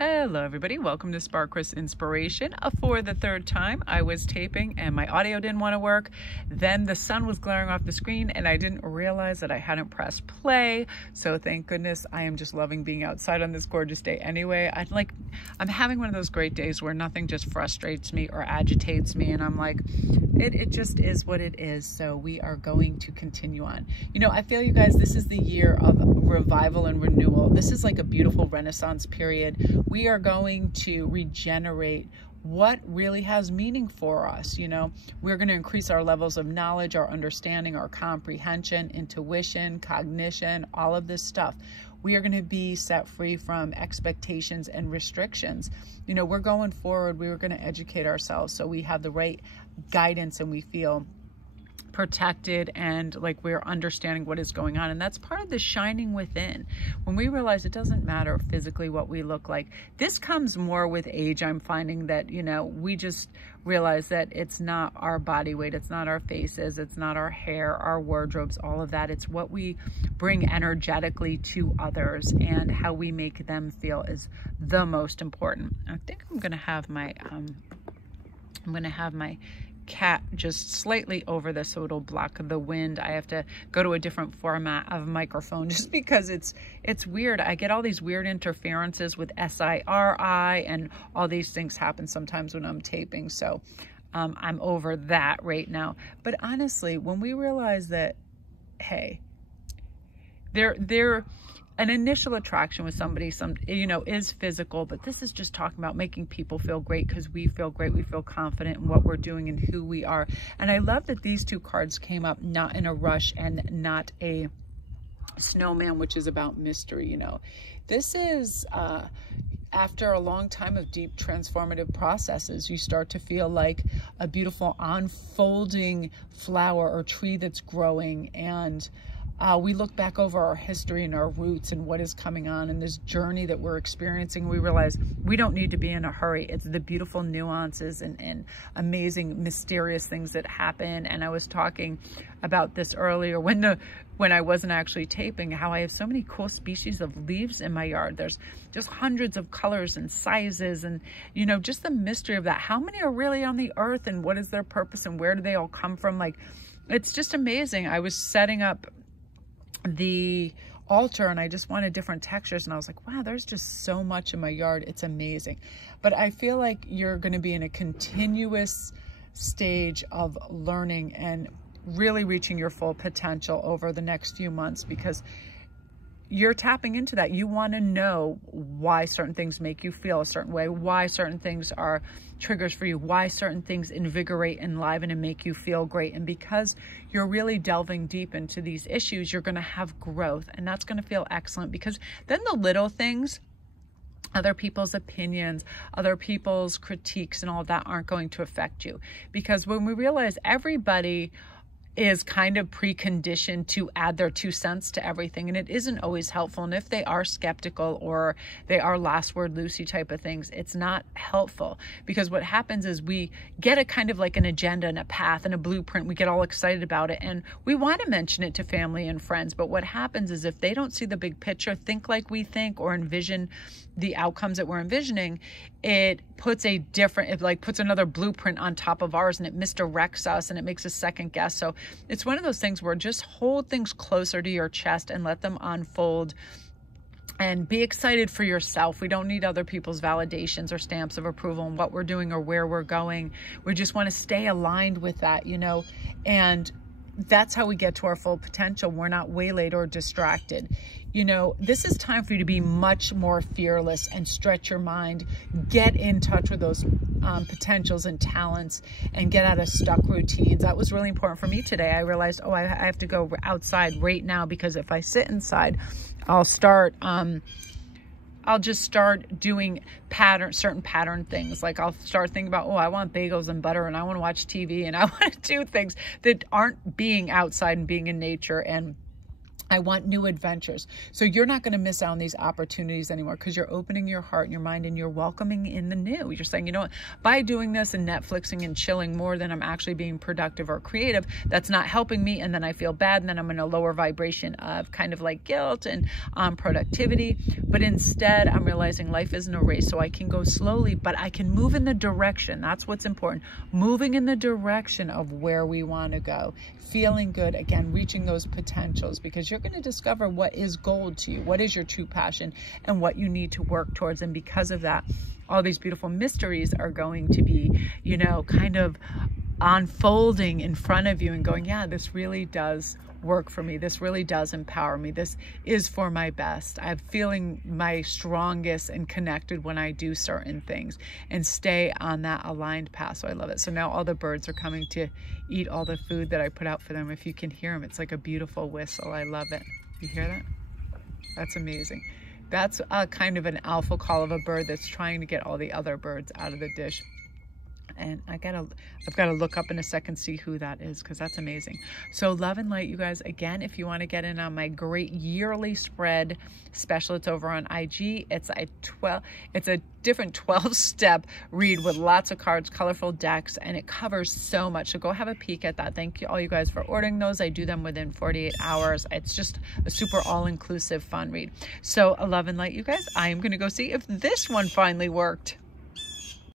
Hello everybody, welcome to Spark Chris Inspiration. For the third time, I was taping and my audio didn't want to work. Then the sun was glaring off the screen and I didn't realize that I hadn't pressed play. So thank goodness, I am just loving being outside on this gorgeous day anyway. I'm having one of those great days where nothing just frustrates me or agitates me, and I'm like, it just is what it is. So we are going to continue on. You know, I feel, you guys, this is the year of revival and renewal. This is like a beautiful Renaissance period. We are going to regenerate what really has meaning for us. You know, we're going to increase our levels of knowledge, our understanding, our comprehension, intuition, cognition, all of this stuff. We are going to be set free from expectations and restrictions. You know, we're going forward. We're going to educate ourselves so we have the right guidance and we feel protected and like we're understanding what is going on. And that's part of the shining within. When we realize it doesn't matter physically what we look like. This comes more with age. I'm finding that, you know, we just realize that it's not our body weight, it's not our faces, it's not our hair, our wardrobes, all of that. It's what we bring energetically to others and how we make them feel is the most important. I think I'm gonna have my cat just slightly over this so it'll block the wind. I have to go to a different format of microphone just because it's weird. I get all these weird interferences with SIRI and all these things happen sometimes when I'm taping. So I'm over that right now. But honestly, when we realize that, hey, they're an initial attraction with somebody, is physical, but this is just talking about making people feel great because we feel great. We feel confident in what we're doing and who we are. And I love that these two cards came up not in a rush and not a snowman, which is about mystery. You know, this is after a long time of deep transformative processes, you start to feel like a beautiful unfolding flower or tree that's growing. And we look back over our history and our roots and what is coming on in this journey that we're experiencing. We realize we don't need to be in a hurry. It's the beautiful nuances and amazing, mysterious things that happen. And I was talking about this earlier when I wasn't actually taping, how I have so many cool species of leaves in my yard. There's just hundreds of colors and sizes, and, you know, just the mystery of that. How many are really on the earth and what is their purpose and where do they all come from? Like, it's just amazing. I was setting up the altar and I just wanted different textures and I was like, wow, there's just so much in my yard. It's amazing. But I feel like you're going to be in a continuous stage of learning and really reaching your full potential over the next few months, because you're tapping into that. You want to know why certain things make you feel a certain way, why certain things are triggers for you, why certain things invigorate, enliven, and make you feel great. And because you're really delving deep into these issues, you're going to have growth, and that's going to feel excellent, because then the little things, other people's opinions, other people's critiques and all of that aren't going to affect you. Because when we realize everybody is kind of preconditioned to add their 2 cents to everything, and it isn't always helpful. And if they are skeptical or they are last word Lucy type of things, it's not helpful, because what happens is we get a kind of like an agenda and a path and a blueprint. We get all excited about it and we want to mention it to family and friends. But what happens is if they don't see the big picture, think like we think, or envision the outcomes that we're envisioning, it puts puts another blueprint on top of ours, and it misdirects us and it makes us second guess. So it's one of those things where just hold things closer to your chest and let them unfold and be excited for yourself. We don't need other people's validations or stamps of approval on what we're doing or where we're going. We just want to stay aligned with that, you know, and that's how we get to our full potential. We're not waylaid or distracted. You know, this is time for you to be much more fearless and stretch your mind, get in touch with those potentials and talents, and get out of stuck routines. That was really important for me today. I realized, oh, I have to go outside right now, because if I sit inside, I'll just start doing certain pattern things. Like I'll start thinking about, oh, I want bagels and butter and I want to watch TV and I want to do things that aren't being outside and being in nature and I want new adventures. So you're not going to miss out on these opportunities anymore because you're opening your heart and your mind and you're welcoming in the new. You're saying, you know what, by doing this and Netflixing and chilling more than I'm actually being productive or creative, that's not helping me. And then I feel bad. And then I'm in a lower vibration of kind of like guilt and productivity. But instead, I'm realizing life isn't a race. So I can go slowly, but I can move in the direction. That's what's important. Moving in the direction of where we want to go. Feeling good, again, reaching those potentials, because you're going to discover what is gold to you, what is your true passion, and what you need to work towards. And because of that, all these beautiful mysteries are going to be, you know, kind of unfolding in front of you and going, yeah, this really does work for me. This really does empower me. This is for my best. I'm feeling my strongest and connected when I do certain things and stay on that aligned path. So I love it. So now all the birds are coming to eat all the food that I put out for them. If you can hear them, it's like a beautiful whistle. I love it. You hear that? That's amazing. That's a kind of an alpha call of a bird that's trying to get all the other birds out of the dish. And I've got to look up in a second, see who that is, because that's amazing. So love and light, you guys. Again, if you want to get in on my great yearly spread special, it's over on IG. It's a different 12-step read with lots of cards, colorful decks, and it covers so much. So go have a peek at that. Thank you all you guys for ordering those. I do them within 48 hours. It's just a super all-inclusive fun read. So love and light, you guys. I am going to go see if this one finally worked.